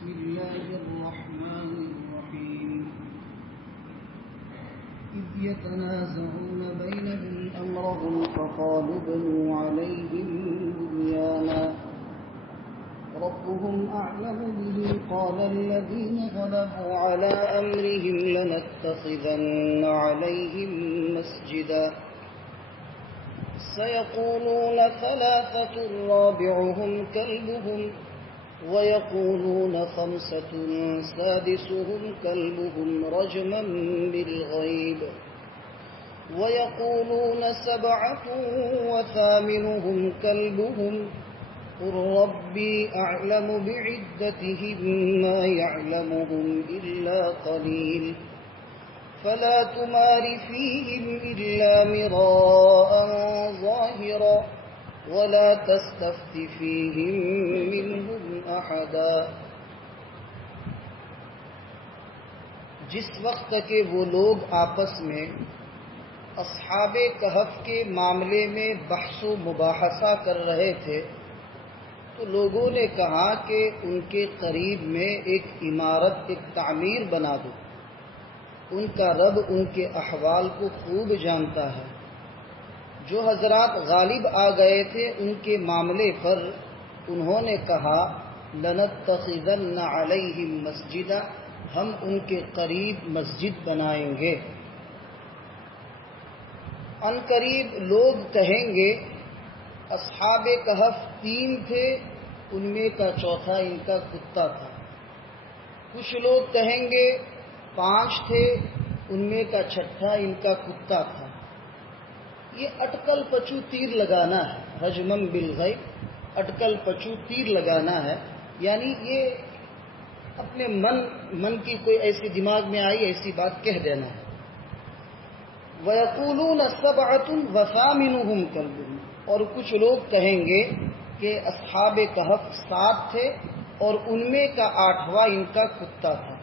بسم الله الرحمن الرحيم إذ يتنازعون بينهم أمرهم فقالوا ابنوا عليهم بنيانا ربهم أعلم بهم قال الذين غلبوا على أمرهم لنتخذن عليهم مسجدا سيقولون ثلاثة رابعهم كلبهم ويقولون خمسة سادسهم كلبهم رجما بالغيب ويقولون سبعة وثامنهم كلبهم قل ربي أعلم بعدتهم ما يعلمهم إلا قليل فلا تمار فيهم إلا مراء ظاهرا ولا تستفت فيهم منهم أحدا۔ جس وقت کہ وہ لوگ آپس میں اصحاب کہف کے معاملے میں بحث و مباحثہ کر رہے تھے تو لوگوں نے کہا کہ ان کے قریب میں ایک عمارت، ایک تعمیر بنا دو، ان کا رب ان کے احوال کو خوب جانتا ہے۔ جو حضرات غالب آ گئے تھے ان کے معاملے پر انہوں نے کہا لنتخذن علیہم مسجدا، ہم ان کے قریب مسجد بنائیں گے۔ ان قریب لوگ کہیں گے اصحاب کہف 3 تھے، ان میں کا چوتھا ان کا کتا تھا۔ کچھ لوگ کہیں گے 5 تھے، ان میں کا چھٹا ان کا کتا تھا۔ یہ اٹکل پچو تیر لگانا ہے، رجمم بالغیب، اٹکل پچو تیر لگانا ہے، یعنی یہ اپنے من کی کوئی ایسی دماغ میں آئی ایسی بات کہہ دینا ہے۔ وَيَقُولُونَ سَبْعَةٌ وَثَامِنُهُمْ كَلْبُهُمْ، اور کچھ لوگ کہیں گے کہ اصحاب کہف 7 تھے اور ان میں کا 8واں ان کا کتا تھا۔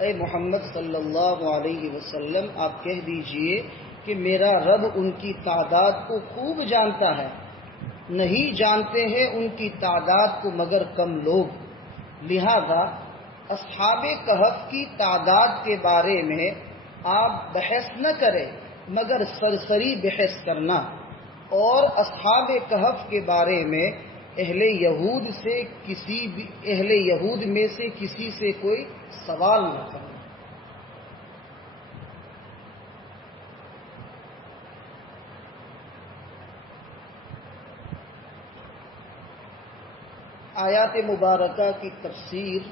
اے محمد صلی اللہ علیہ وسلم آپ کہہ دیجئے کہ میرا رب ان کی تعداد کو خوب جانتا ہے، نہیں جانتے ہیں ان کی تعداد کو مگر کم لوگ، لہذا اصحاب کہف کی تعداد کے بارے میں آپ بحث نہ کریں مگر سرسری بحث کرنا، اور اصحاب کہف کے بارے میں اہل یہود میں سے کسی سے کوئی سوال نہ کرنا۔ آیات مبارکہ کی تفسیر،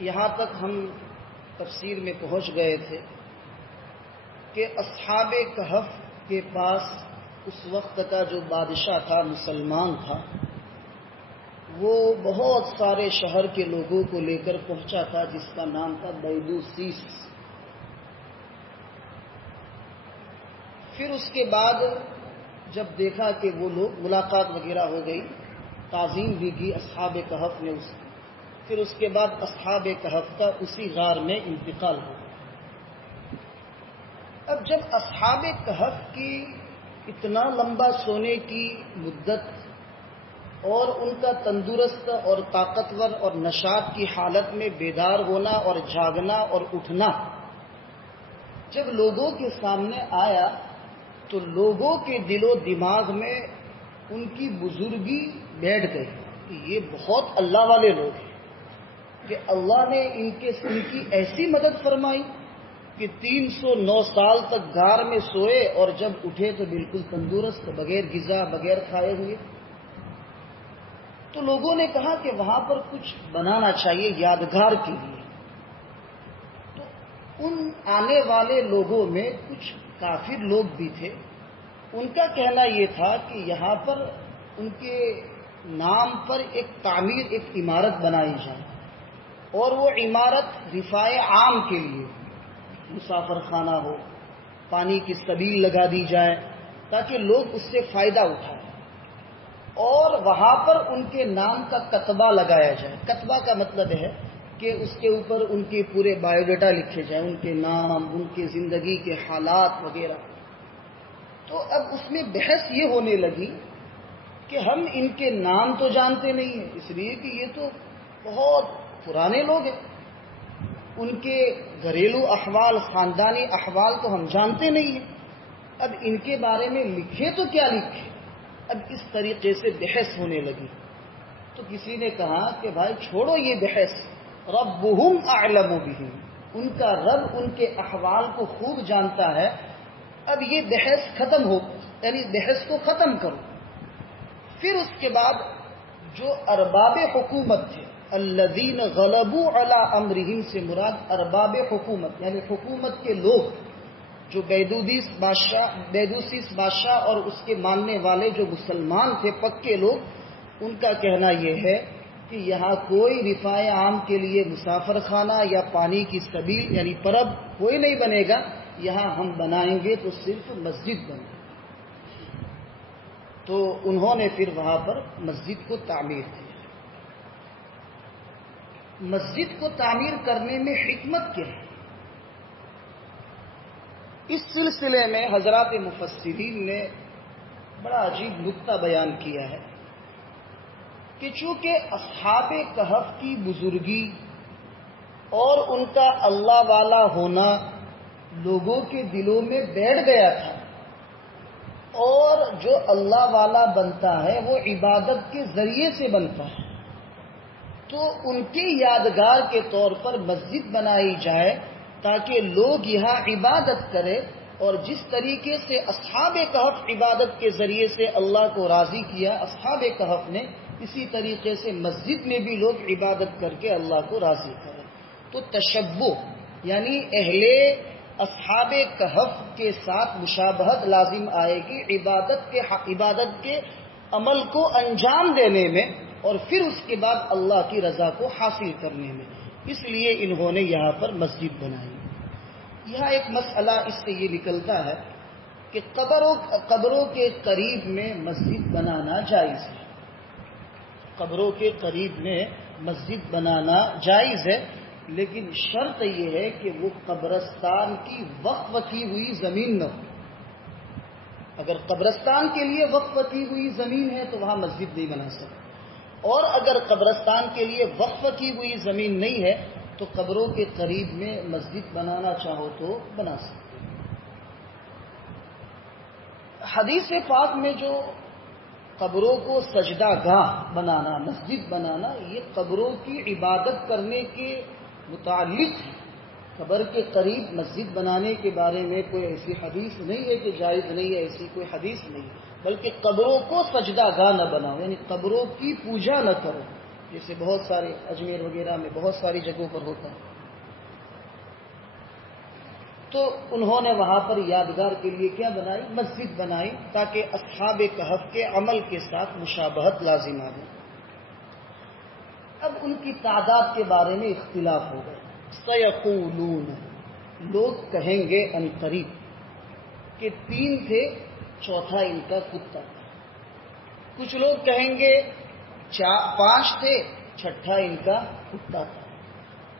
یہاں تک ہم تفسیر میں پہنچ گئے تھے کہ اصحاب کہف کے پاس اس وقت کا جو بادشاہ تھا، مسلمان تھا، وہ بہت سارے شہر کے لوگوں کو لے کر پہنچا تھا جس کا نام تھا بیدوسیس۔ پھر اس کے بعد جب دیکھا کہ وہ لوگ، ملاقات وغیرہ ہو گئی، تعظیم بھی کی اصحاب کہف نے اس کی، پھر اس کے بعد اصحاب کہف کا اسی غار میں انتقال ہو گیا۔ اب جب اصحاب کہف کی اتنا لمبا سونے کی مدت اور ان کا تندرست اور طاقتور اور نشاط کی حالت میں بیدار ہونا اور جاگنا اور اٹھنا جب لوگوں کے سامنے آیا تو لوگوں کے دل و دماغ میں ان کی بزرگی بیٹھ گئی کہ یہ بہت اللہ والے لوگ ہیں کہ اللہ نے ان کی ایسی مدد فرمائی کہ 309 سال تک غار میں سوئے اور جب اٹھے تو بالکل تندرست، بغیر غذا، بغیر کھائے ہوئے۔ تو لوگوں نے کہا کہ وہاں پر کچھ بنانا چاہیے یادگار کے لیے۔ تو ان آنے والے لوگوں میں کچھ کافر لوگ بھی تھے، ان کا کہنا یہ تھا کہ یہاں پر ان کے نام پر ایک تعمیر، ایک عمارت بنائی جائے، اور وہ عمارت رفاع عام کے لیے، مسافر خانہ ہو، پانی کی سبیل لگا دی جائے تاکہ لوگ اس سے فائدہ اٹھائیں، اور وہاں پر ان کے نام کا کتبہ لگایا جائے۔ کتبہ کا مطلب ہے کہ اس کے اوپر ان کے پورے بایو ڈیٹا لکھے جائیں، ان کے نام، ان کے زندگی کے حالات وغیرہ۔ تو اب اس میں بحث یہ ہونے لگی کہ ہم ان کے نام تو جانتے نہیں ہیں، اس لیے کہ یہ تو بہت پرانے لوگ ہیں، ان کے گھریلو احوال، خاندانی احوال تو ہم جانتے نہیں ہیں، اب ان کے بارے میں لکھے تو کیا لکھے۔ اب اس طریقے سے بحث ہونے لگی، تو کسی نے کہا کہ بھائی چھوڑو یہ بحث، ربہم اعلم بہم، ان کا رب ان کے احوال کو خوب جانتا ہے، اب یہ بحث ختم ہو، یعنی بحث کو ختم کرو۔ پھر اس کے بعد جو ارباب حکومت تھے، الذین غلبوا علی امرہم سے مراد ارباب حکومت یعنی حکومت کے لوگ، جو بیدوسیس بادشاہ اور اس کے ماننے والے جو مسلمان تھے پکے لوگ، ان کا کہنا یہ ہے کہ یہاں کوئی رفاع عام کے لیے مسافر خانہ یا پانی کی سبیل یعنی پرب کوئی نہیں بنے گا، یہاں ہم بنائیں گے تو صرف مسجد بنے گی۔ تو انہوں نے پھر وہاں پر مسجد کو تعمیر کی۔ مسجد کو تعمیر کرنے میں حکمت کیا ہے؟ اس سلسلے میں حضرات مفسرین نے بڑا عجیب نکتہ بیان کیا ہے کہ چونکہ اصحاب کہف کی بزرگی اور ان کا اللہ والا ہونا لوگوں کے دلوں میں بیٹھ گیا تھا، اور جو اللہ والا بنتا ہے وہ عبادت کے ذریعے سے بنتا ہے، تو ان کی یادگار کے طور پر مسجد بنائی جائے تاکہ لوگ یہاں عبادت کریں، اور جس طریقے سے اصحاب کہف عبادت کے ذریعے سے اللہ کو راضی کیا اصحاب کہف نے، اسی طریقے سے مسجد میں بھی لوگ عبادت کر کے اللہ کو راضی کریں۔ تو تشبہ یعنی اہل اصحاب کہف کے ساتھ مشابہت لازم آئے گی عبادت کے عمل کو انجام دینے میں، اور پھر اس کے بعد اللہ کی رضا کو حاصل کرنے میں، اس لیے انہوں نے یہاں پر مسجد بنائی۔ یہاں ایک مسئلہ اس سے یہ نکلتا ہے کہ قبروں کے قریب میں مسجد بنانا جائز ہے، قبروں کے قریب میں مسجد بنانا جائز ہے، لیکن شرط یہ ہے کہ وہ قبرستان کی وقف کی ہوئی زمین نہ ہو۔ اگر قبرستان کے لیے وقف کی ہوئی زمین ہے تو وہاں مسجد نہیں بنا سکتے، اور اگر قبرستان کے لیے وقف کی ہوئی زمین نہیں ہے تو قبروں کے قریب میں مسجد بنانا چاہو تو بنا سکتے۔ حدیث پاک میں جو قبروں کو سجدہ گاہ بنانا، مسجد بنانا، یہ قبروں کی عبادت کرنے کے متعلق ہے۔ قبر کے قریب مسجد بنانے کے بارے میں کوئی ایسی حدیث نہیں ہے کہ جائز نہیں ہے، ایسی کوئی حدیث نہیں ہے، بلکہ قبروں کو سجدہ گاہ نہ بناؤ، یعنی قبروں کی پوجا نہ کرو، جیسے بہت سارے اجمیر وغیرہ میں بہت ساری جگہوں پر ہوتا ہے۔ تو انہوں نے وہاں پر یادگار کے لیے کیا بنائی؟ مسجد بنائی، تاکہ اصحاب کہف کے عمل کے ساتھ مشابہت لازم آ گئی۔ اب ان کی تعداد کے بارے میں اختلاف ہو گئے۔ سیقولون، لوگ کہیں گے عنقریب کہ 3 تھے، چوتھا ان کا کتا تھا۔ کچھ لوگ کہیں گے 5 تھے، چھٹا ان کا کتا تھا،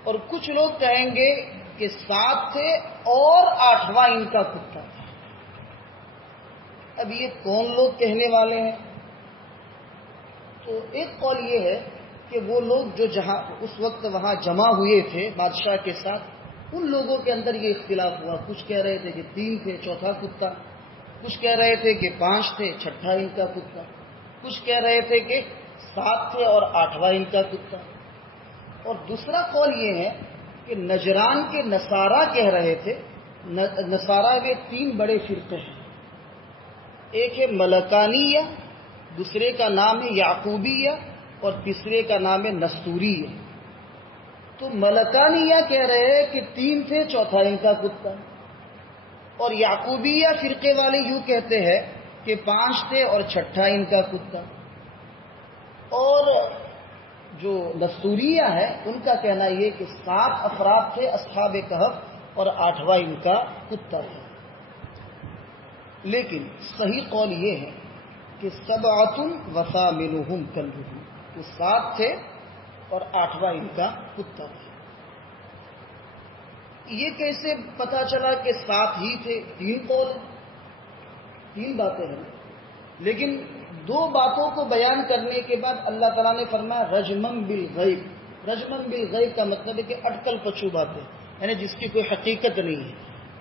اور کچھ لوگ کہیں گے کہ 7 تھے اور 8واں ان کا کتا تھا۔ اب یہ کون لوگ کہنے والے ہیں؟ تو ایک قول یہ ہے کہ وہ لوگ جو جہاں اس وقت وہاں جمع ہوئے تھے بادشاہ کے ساتھ، ان لوگوں کے اندر یہ اختلاف ہوا، کچھ کہہ رہے تھے کہ 3 تھے، چوتھا کتا، کچھ کہہ رہے تھے کہ 5 تھے، چھٹا ان کا کتا، کچھ کہہ رہے تھے کہ 7 تھے اور 8واں ان کا کتا۔ اور دوسرا قول یہ ہے کہ نجران کے نصارہ کہہ رہے تھے، نصارہ کے 3 بڑے فرقے ہیں، ایک ہے ملکانیہ، دوسرے کا نام ہے یعقوبیہ، اور تیسرے کا نام ہے نستوریہ۔ تو ملکانیہ کہہ رہے ہیں کہ 3 تھے، چوتھا ان کا کتا، اور یعقوبیہ فرقے والے یوں کہتے ہیں کہ 5 تھے اور چھٹا ان کا کتا، اور جو نستوریہ ہے ان کا کہنا یہ کہ 7 افراد تھے اصحاب کہف اور 8واں ان کا کتا تھا۔ لیکن صحیح قول یہ ہے کہ 7 وثامنہم کلبہم، کہ 7 تھے اور 8واں ان کا کتا تھا۔ یہ کیسے پتا چلا کہ 7 ہی تھے؟ 3 قول، 3 باتیں ہیں، لیکن دو باتوں کو بیان کرنے کے بعد اللہ تعالیٰ نے فرمایا رجمم بالغیب۔ رجمم بالغیب کا مطلب ہے کہ اٹکل پچو باتیں، یعنی جس کی کوئی حقیقت نہیں ہے۔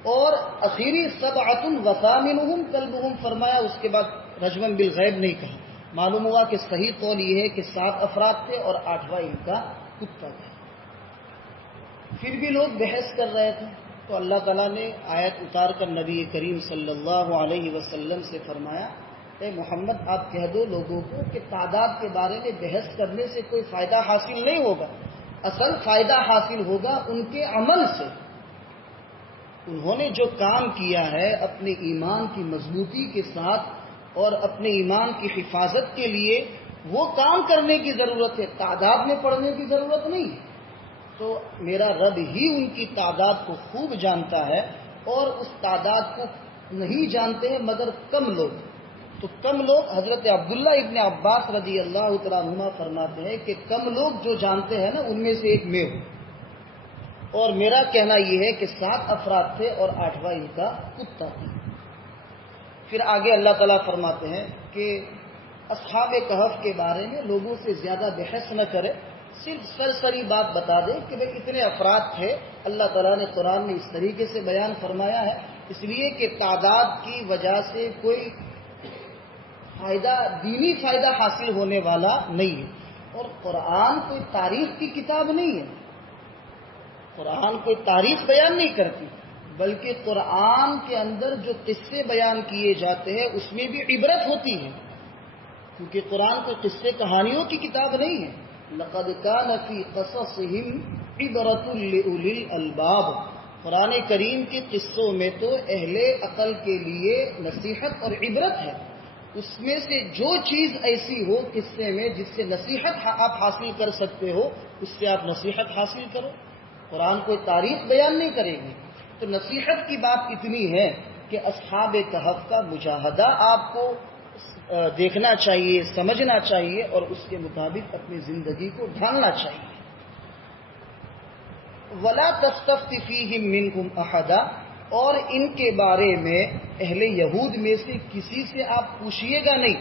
اور اخیری سبعۃ وثامنہم کلبہم فرمایا، اس کے بعد رجمم بالغیب نہیں کہا۔ معلوم ہوا کہ صحیح قول یہ ہے کہ 7 افراد تھے اور 8واں ان کا کتا تھا۔ پھر بھی لوگ بحث کر رہے تھے تو اللہ تعالیٰ نے آیت اتار کر نبی کریم صلی اللہ علیہ وسلم سے فرمایا، اے محمد آپ کہہ دو لوگوں کو کہ تعداد کے بارے میں بحث کرنے سے کوئی فائدہ حاصل نہیں ہوگا، اصل فائدہ حاصل ہوگا ان کے عمل سے۔ انہوں نے جو کام کیا ہے اپنے ایمان کی مضبوطی کے ساتھ اور اپنے ایمان کی حفاظت کے لیے، وہ کام کرنے کی ضرورت ہے، تعداد میں پڑھنے کی ضرورت نہیں ہے۔ تو میرا رب ہی ان کی تعداد کو خوب جانتا ہے، اور اس تعداد کو نہیں جانتے ہیں مگر کم لوگ۔ تو کم لوگ، حضرت عبداللہ ابن عباس رضی اللہ تعالیٰ عنہما فرماتے ہیں کہ کم لوگ جو جانتے ہیں نا ان میں سے ایک میں ہوں، اور میرا کہنا یہ ہے کہ 7 افراد تھے اور 8واں ان کا کتا تھا۔ پھر آگے اللہ تعالیٰ فرماتے ہیں کہ اصحاب کہف کے بارے میں لوگوں سے زیادہ بحث نہ کرے، صرف سرسری بات بتا دے کہ بھئی اتنے افراد تھے۔ اللہ تعالیٰ نے قرآن میں اس طریقے سے بیان فرمایا ہے، اس لیے کہ تعداد کی وجہ سے کوئی فائدہ، دینی فائدہ حاصل ہونے والا نہیں ہے۔ اور قرآن کوئی تاریخ کی کتاب نہیں ہے، قرآن کوئی تاریخ بیان نہیں کرتی، بلکہ قرآن کے اندر جو قصے بیان کیے جاتے ہیں اس میں بھی عبرت ہوتی ہے، کیونکہ قرآن کوئی قصے کہانیوں کی کتاب نہیں ہے۔ لقد کان فی قصصہم عبرۃ لأولی الالباب، قرآن کریم کے قصوں میں تو اہل عقل کے لیے نصیحت اور عبرت ہے۔ اس میں سے جو چیز ایسی ہو قصے میں جس سے نصیحت آپ حاصل کر سکتے ہو، اس سے آپ نصیحت حاصل کرو۔ قرآن کوئی تاریخ بیان نہیں کرے گی۔ تو نصیحت کی بات اتنی ہے کہ اصحاب کہف کا مجاہدہ آپ کو دیکھنا چاہیے، سمجھنا چاہیے، اور اس کے مطابق اپنی زندگی کو ڈھالنا چاہیے۔ وَلَا تَسْتَفْتِ فِيهِم مِّنْهُمْ أَحَدًا، اور ان کے بارے میں اہل یہود میں سے کسی سے آپ پوچھیے گا نہیں،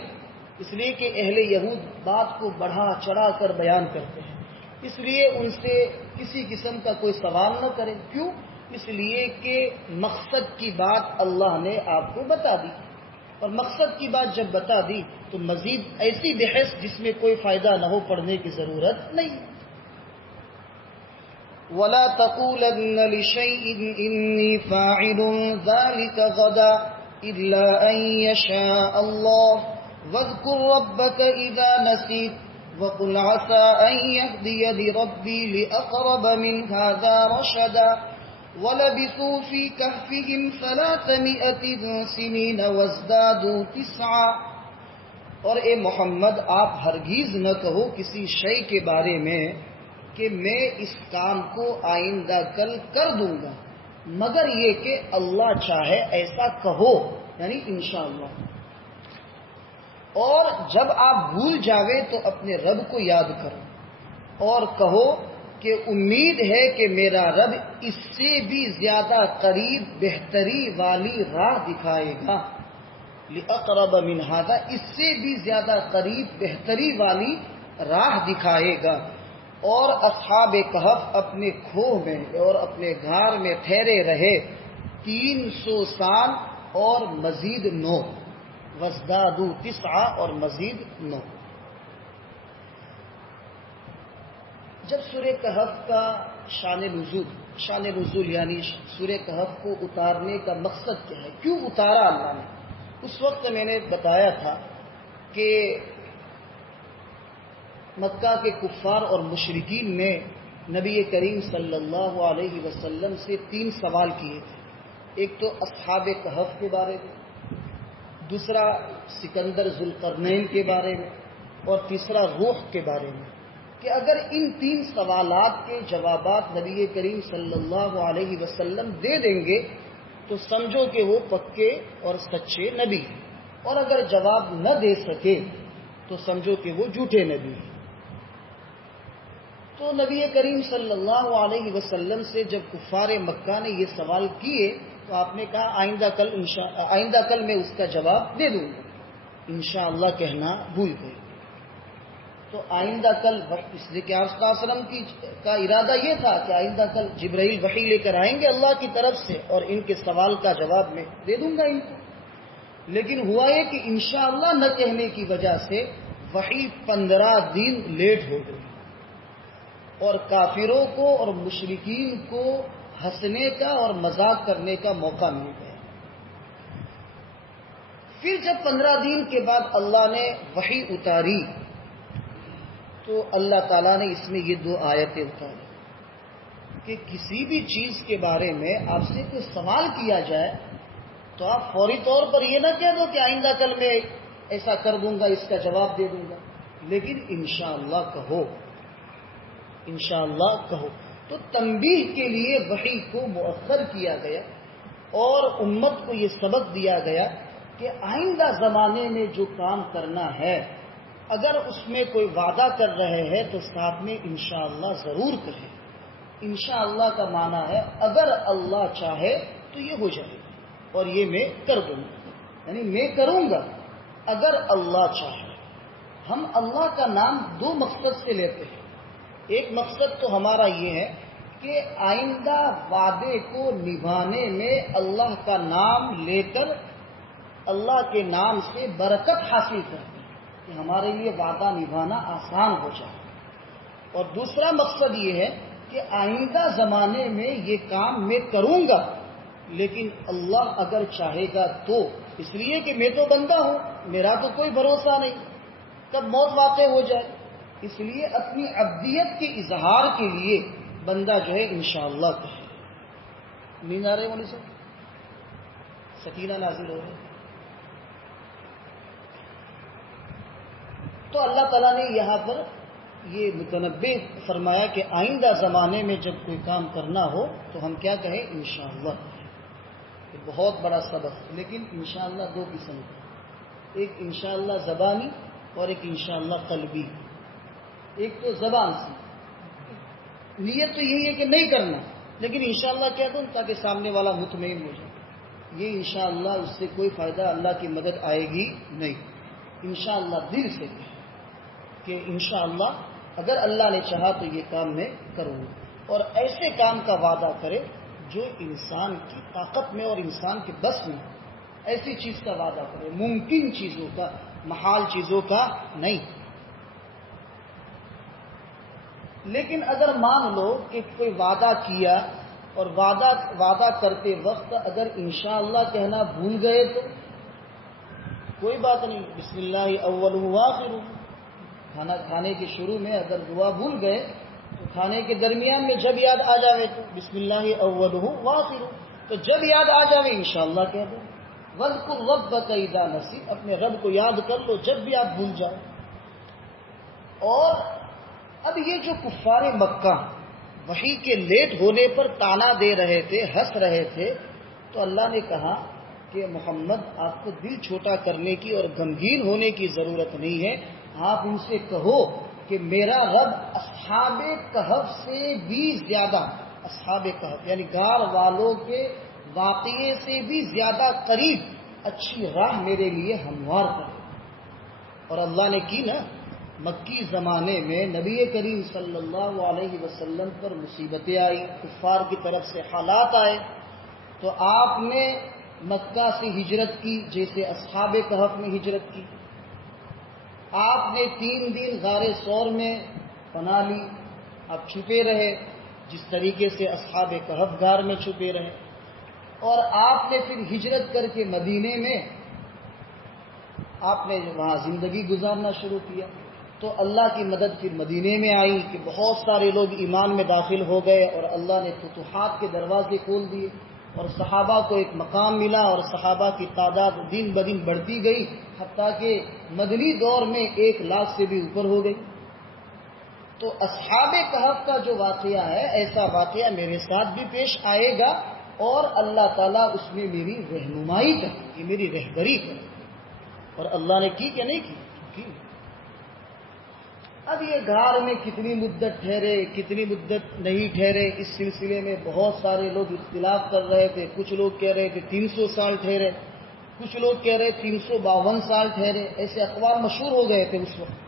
اس لیے کہ اہل یہود بات کو بڑھا چڑھا کر بیان کرتے ہیں، اس لیے ان سے کسی قسم کا کوئی سوال نہ کریں۔ کیوں؟ اس لیے کہ مقصد کی بات اللہ نے آپ کو بتا دی، اور مقصد کی بات جب بتا دی تو مزید ایسی بحث جس میں کوئی فائدہ نہ ہو پڑھنے کی ضرورت نہیں۔ وَلَا تَقُولَنَّ لِشَيْءٍ إِنِّي فَاعِلٌ ذَلِكَ غَدًا إِلَّا أَن يَشَاءَ اللَّهُ وَاذْكُر رَّبَّكَ إِذَا نَسِيتَ وَقُلْ عَسَىٰ أَن يَهْدِيَنِ رَبِّي لِأَقْرَبَ مِنْ هَٰذَا رَشَدًا وَلَبِثُوا فِي كَهْفِهِمْ 300 سِنِينَ وَازْدَادُوا 9۔ اور اے محمد آپ ہرگیز نہ کہو کسی شے کے بارے میں کہ میں اس کام کو آئندہ کل کر دوں گا، مگر یہ کہ اللہ چاہے ایسا کہو، یعنی انشاءاللہ۔ اور جب آپ بھول جاوے تو اپنے رب کو یاد کرو اور کہو کہ امید ہے کہ میرا رب اس سے بھی زیادہ قریب بہتری والی راہ دکھائے گا۔ لِأَقْرَبَ مِنْ هَٰذَا، اس سے بھی زیادہ قریب بہتری والی راہ دکھائے گا۔ اور اصحاب کہف اپنے کھوہ میں اور اپنے غار میں ٹھہرے رہے 300 سال اور مزید 9، وَازْدَادُوا 9 اور مزید 9۔ جب سورہ کہف کا شان نزول یعنی سورہ کہف کو اتارنے کا مقصد کیا ہے، کیوں اتارا اللہ نے، اس وقت میں نے بتایا تھا کہ مکہ کے کفار اور مشرکین نے نبی کریم صلی اللہ علیہ وسلم سے 3 سوال کیے تھے۔ ایک تو اصحاب کہف کے بارے میں، دوسرا سکندر ذوالقرنین کے بارے میں، اور تیسرا روح کے بارے میں، کہ اگر ان 3 سوالات کے جوابات نبی کریم صلی اللہ علیہ وسلم دے دیں گے تو سمجھو کہ وہ پکے اور سچے نبی ہیں، اور اگر جواب نہ دے سکے تو سمجھو کہ وہ جھوٹے نبی ہیں۔ تو نبی کریم صلی اللہ علیہ وسلم سے جب کفار مکہ نے یہ سوال کیے تو آپ نے کہا آئندہ کل میں اس کا جواب دے دوں گا۔ انشاءاللہ کہنا بھول گئے. تو آئندہ کل اس لیے کہ آپ صلی اللہ علیہ وسلم کا ارادہ یہ تھا کہ آئندہ کل جبرائیل وحی لے کر آئیں گے اللہ کی طرف سے اور ان کے سوال کا جواب میں دے دوں گا ان کو. لیکن ہوا یہ کہ انشاءاللہ نہ کہنے کی وجہ سے وحی 15 دن لیٹ ہو گئی اور کافروں کو اور مشرکین کو ہنسنے کا اور مذاق کرنے کا موقع مل گیا. پھر جب 15 دن کے بعد اللہ نے وحی اتاری تو اللہ تعالیٰ نے اس میں یہ 2 آیتیں اتاری کہ کسی بھی چیز کے بارے میں آپ سے کوئی سوال کیا جائے تو آپ فوری طور پر یہ نہ کہہ دو کہ آئندہ کل میں ایسا کر دوں گا، اس کا جواب دے دوں گا، لیکن انشاءاللہ کہو، انشاءاللہ کہو. تو تنبیہ کے لیے وحی کو مؤخر کیا گیا اور امت کو یہ سبق دیا گیا کہ آئندہ زمانے میں جو کام کرنا ہے اگر اس میں کوئی وعدہ کر رہے ہیں تو ساتھ میں انشاءاللہ ضرور کریں. انشاءاللہ کا معنی ہے اگر اللہ چاہے تو یہ ہو جائے گا اور یہ میں کر دوں گا، یعنی میں کروں گا اگر اللہ چاہے. ہم اللہ کا نام 2 مقصد سے لیتے ہیں. ایک مقصد تو ہمارا یہ ہے کہ آئندہ وعدے کو نبھانے میں اللہ کا نام لے کر اللہ کے نام سے برکت حاصل کرتے ہیں کہ ہمارے لیے وعدہ نبھانا آسان ہو جائے. اور دوسرا مقصد یہ ہے کہ آئندہ زمانے میں یہ کام میں کروں گا لیکن اللہ اگر چاہے گا تو، اس لیے کہ میں تو بندہ ہوں، میرا تو کوئی بھروسہ نہیں کب موت واقع ہو جائے. اس لیے اپنی عبدیت کے اظہار کے لیے بندہ جو ہے انشاءاللہ کہے. نیند آ رہے ہونے سے سکینہ نازل ہو رہی. تو اللہ تعالیٰ نے یہاں پر یہ متنبع فرمایا کہ آئندہ زمانے میں جب کوئی کام کرنا ہو تو ہم کیا کہیں؟ انشاءاللہ. یہ بہت بڑا سبق. لیکن انشاءاللہ 2 قسم کا، ایک انشاءاللہ زبانی اور ایک انشاءاللہ قلبی. ایک تو زبان سے نیت تو یہی ہے کہ نہیں کرنا، لیکن انشاءاللہ کہہ دوں تاکہ سامنے والا مطمئن ہو جائے. یہ انشاءاللہ اس سے کوئی فائدہ، اللہ کی مدد آئے گی نہیں. انشاءاللہ دل سے کہ انشاءاللہ اگر اللہ نے چاہا تو یہ کام میں کروں گا، اور ایسے کام کا وعدہ کرے جو انسان کی طاقت میں اور انسان کے بس میں، ایسی چیز کا وعدہ کرے، ممکن چیزوں کا، محال چیزوں کا نہیں. لیکن اگر مان لو کہ کوئی وعدہ کیا اور وعدہ کرتے وقت اگر انشاءاللہ کہنا بھول گئے تو کوئی بات نہیں، بسم اللہ اولہ وآخرہ. کھانا کھانے کے شروع میں اگر دعا بھول گئے تو کھانے کے درمیان میں جب یاد آ جاوے تو بسم اللہ اولہ وآخرہ، تو جب یاد آ جاوے انشاءاللہ کہہ دو. وَاذْكُرْ رَبَّكَ إِذَا نَسِيتَ، اپنے رب کو یاد کر لو جب بھی آپ بھول جاؤ. اور اب یہ جو کفار مکہ وحی کے لیٹ ہونے پر طعنہ دے رہے تھے، ہنس رہے تھے، تو اللہ نے کہا کہ محمد آپ کو دل چھوٹا کرنے کی اور غمگین ہونے کی ضرورت نہیں ہے. آپ ان سے کہو کہ میرا رب اصحاب کہف سے بھی زیادہ، اصحاب کہف یعنی غار والوں کے واقعے سے بھی زیادہ قریب اچھی راہ میرے لیے ہموار کرے. اور اللہ نے کی نا. مکی زمانے میں نبی کریم صلی اللہ علیہ وسلم پر مصیبتیں آئی، کفار کی طرف سے حالات آئے، تو آپ نے مکہ سے ہجرت کی جیسے اصحاب کہف نے ہجرت کی. آپ نے 3 دن غار ثور میں پناہ لی، آپ چھپے رہے جس طریقے سے اصحاب کہف غار میں چھپے رہے. اور آپ نے پھر ہجرت کر کے مدینے میں آپ نے وہاں زندگی گزارنا شروع کیا. تو اللہ کی مدد پھر مدینے میں آئی کہ بہت سارے لوگ ایمان میں داخل ہو گئے اور اللہ نے فتوحات کے دروازے کھول دیے اور صحابہ کو ایک مقام ملا اور صحابہ کی تعداد دن بدن بڑھتی گئی حتیٰ کہ مدنی دور میں 1 لاکھ سے بھی اوپر ہو گئی. تو اصحاب کہف کا جو واقعہ ہے ایسا واقعہ میرے ساتھ بھی پیش آئے گا اور اللہ تعالیٰ اس میں میری رہنمائی کرے، میری رہبری کرے. اور اللہ نے کی کہ نہیں کی. اب یہ غار میں کتنی مدت ٹھہرے کتنی مدت نہیں ٹھہرے، اس سلسلے میں بہت سارے لوگ اختلاف کر رہے تھے. کچھ لوگ کہہ رہے تھے 300 سال ٹھہرے، کچھ لوگ کہہ رہے 352 سال ٹھہرے، ایسے اقوال مشہور ہو گئے تھے اس وقت۔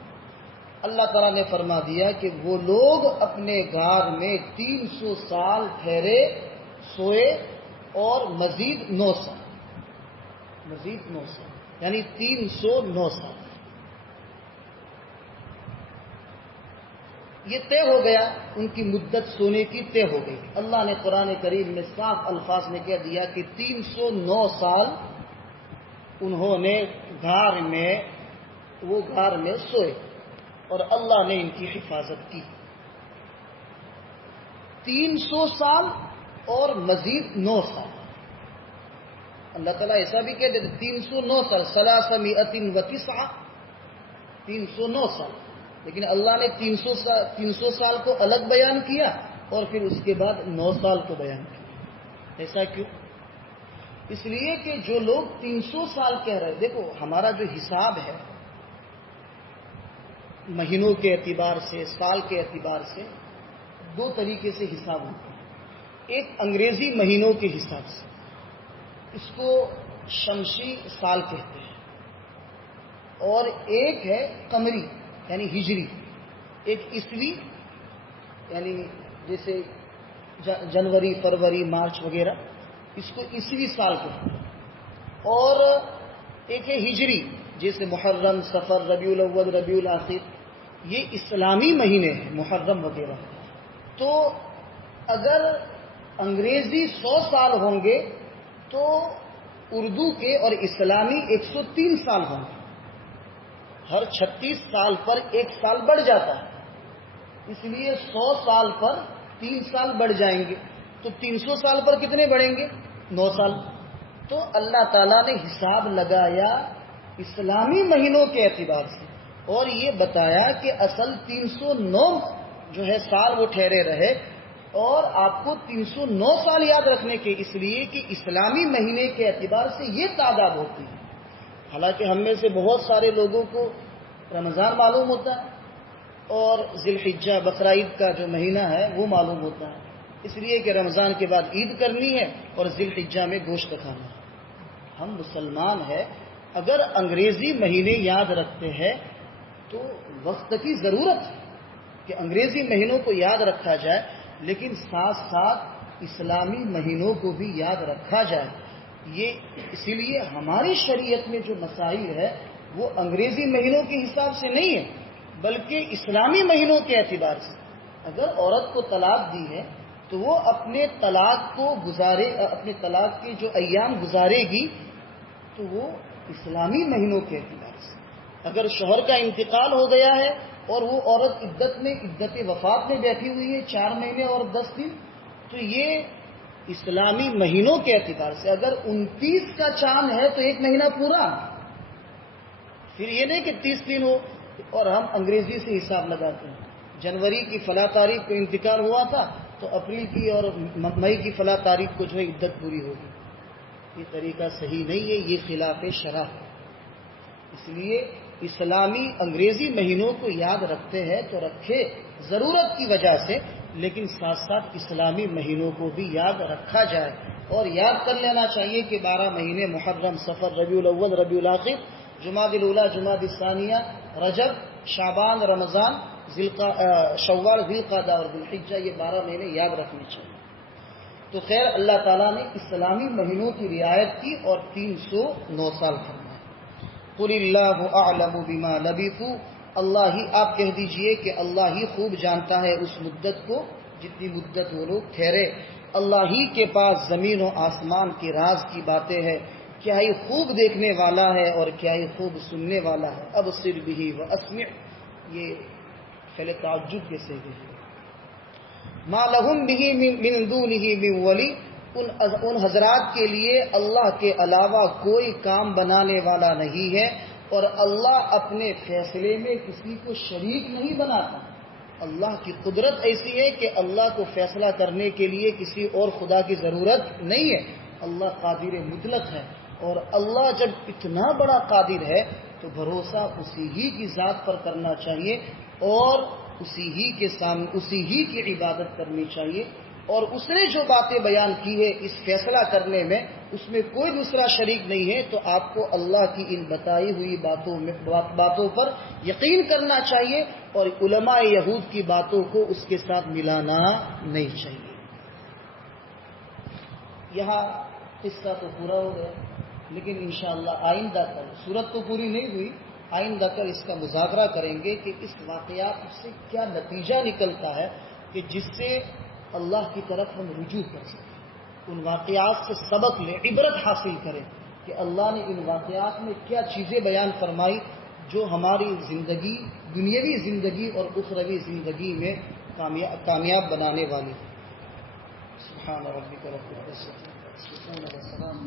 اللہ تعالیٰ نے فرما دیا کہ وہ لوگ اپنے غار میں 300 سال ٹھہرے سوئے اور مزید 9 سال، مزید 9 سال یعنی 309 سال۔ یہ طے ہو گیا، ان کی مدت سونے کی طے ہو گئی۔ اللہ نے قرآن کریم میں صاف الفاظ میں کہہ دیا کہ 309 سال انہوں نے غار میں سوئے اور اللہ نے ان کی حفاظت کی۔ 300 سال اور مزید 9 سال۔ اللہ تعالیٰ ایسا بھی کہہ دیتے 309 سال، 309 309 سال، لیکن اللہ نے 300 سال کو الگ بیان کیا اور پھر اس کے بعد 9 سال کو بیان کیا۔ ایسا کیوں؟ اس لیے کہ جو لوگ 300 سال کہہ رہے، دیکھو ہمارا جو حساب ہے مہینوں کے اعتبار سے، سال کے اعتبار سے، 2 طریقے سے حساب ہوتا ہے۔ ایک انگریزی مہینوں کے حساب سے، اس کو شمسی سال کہتے ہیں، اور ایک ہے قمری یعنی ہجری، ایک عیسوی یعنی جیسے جنوری، فروری، مارچ وغیرہ، اس کو عیسوی سال کہتے ہیں، اور ایک ہے ہجری جیسے محرم، صفر، ربیع الاول، ربیع الاخر، یہ اسلامی مہینے ہیں، محرم وغیرہ۔ تو اگر انگریزی 100 سال ہوں گے تو اردو کے اور اسلامی 103 سال ہوں گے۔ ہر 36 سال پر 1 سال بڑھ جاتا ہے، اس لیے 100 سال پر 3 سال بڑھ جائیں گے، تو 300 سال پر کتنے بڑھیں گے؟ 9 سال۔ تو اللہ تعالیٰ نے حساب لگایا اسلامی مہینوں کے اعتبار سے، اور یہ بتایا کہ اصل 309 جو ہے سال وہ ٹھہرے رہے، اور آپ کو 309 سال یاد رکھنے کے، اس لیے کہ اسلامی مہینے کے اعتبار سے یہ تعداد ہوتی ہے۔ حالانکہ ہم میں سے بہت سارے لوگوں کو رمضان معلوم ہوتا ہے اور ذی الحجہ بقرعید کا جو مہینہ ہے وہ معلوم ہوتا ہے، اس لیے کہ رمضان کے بعد عید کرنی ہے اور ذی الحجہ میں گوشت کھانا ہے۔ ہم مسلمان ہیں، اگر انگریزی مہینے یاد رکھتے ہیں تو وقت کی ضرورت ہے کہ انگریزی مہینوں کو یاد رکھا جائے، لیکن ساتھ ساتھ اسلامی مہینوں کو بھی یاد رکھا جائے۔ یہ اسی لیے ہماری شریعت میں جو مسائل ہے وہ انگریزی مہینوں کے حساب سے نہیں ہے، بلکہ اسلامی مہینوں کے اعتبار سے۔ اگر عورت کو طلاق دی ہے تو وہ اپنے طلاق کے جو ایام گزارے گی تو وہ اسلامی مہینوں کے اعتبار سے۔ اگر شوہر کا انتقال ہو گیا ہے اور وہ عورت عدت وفات میں بیٹھی ہوئی ہے 4 مہینے اور 10 دن، تو یہ اسلامی مہینوں کے اعتبار سے۔ اگر 29 کا چاند ہے تو 1 مہینہ پورا، پھر یہ نہیں کہ 30 دن ہو اور ہم انگریزی سے حساب لگاتے ہیں۔ جنوری کی فلاں تاریخ کو انتقال ہوا تھا تو اپریل کی اور مئی کی فلاں تاریخ کو جو ہے عدت پوری ہوگی، یہ طریقہ صحیح نہیں ہے، یہ خلاف شرع ہے۔ اس لیے اسلامی انگریزی مہینوں کو یاد رکھتے ہیں تو رکھے ضرورت کی وجہ سے، لیکن ساتھ ساتھ اسلامی مہینوں کو بھی یاد رکھا جائے، اور یاد کر لینا چاہیے کہ 12 مہینے محرم، صفر، ربیع الاول، ربیع الاخر، جمادی الاولیٰ، جمادی الثانیہ، رجب، شعبان، رمضان، شوال، ذی القعدہ اور ذی الحجہ، یہ 12 مہینے یاد رکھنے چاہیے۔ تو خیر اللہ تعالیٰ نے اسلامی مہینوں کی رعایت کی اور 309 سال فرمایا۔ قل اللہ اعلم بما لبثوا، اللہ ہی، آپ کہہ دیجئے کہ اللہ ہی خوب جانتا ہے اس مدت کو جتنی مدت وہ لوگ ٹھہرے۔ اللہ ہی کے پاس زمین و آسمان کے راز کی باتیں ہیں، کیا ہی خوب دیکھنے والا ہے اور کیا ہی خوب سننے والا ہے۔ ابصر بہ واسمع، یہ فعل تعجب کے صیغے ہیں۔ ما لہم بہ من دونہ من ولی، ان حضرات کے لیے اللہ کے علاوہ کوئی کام بنانے والا نہیں ہے، اور اللہ اپنے فیصلے میں کسی کو شریک نہیں بناتا۔ اللہ کی قدرت ایسی ہے کہ اللہ کو فیصلہ کرنے کے لیے کسی اور خدا کی ضرورت نہیں ہے۔ اللہ قادر مطلق ہے، اور اللہ جب اتنا بڑا قادر ہے تو بھروسہ اسی ہی کی ذات پر کرنا چاہیے، اور اسی ہی کی عبادت کرنی چاہیے، اور اس نے جو باتیں بیان کی ہے اس فیصلہ کرنے میں اس میں کوئی دوسرا شریک نہیں ہے، تو آپ کو اللہ کی ان بتائی ہوئی باتوں پر یقین کرنا چاہیے اور علماء یہود کی باتوں کو اس کے ساتھ ملانا نہیں چاہیے۔ یہاں قصہ تو پورا ہو گیا، لیکن انشاءاللہ آئندہ کل، صورت تو پوری نہیں ہوئی، آئندہ کل اس کا مذاکرہ کریں گے کہ اس واقعات سے کیا نتیجہ نکلتا ہے کہ جس سے اللہ کی طرف ہم رجوع کر سکیں، ان واقعات سے سبق لیں، عبرت حاصل کریں کہ اللہ نے ان واقعات میں کیا چیزیں بیان فرمائی جو ہماری زندگی، دنیاوی زندگی اور اخروی زندگی میں کامیاب بنانے والی ہے۔ سبحان ربک رب العزت عما یصفون وسلام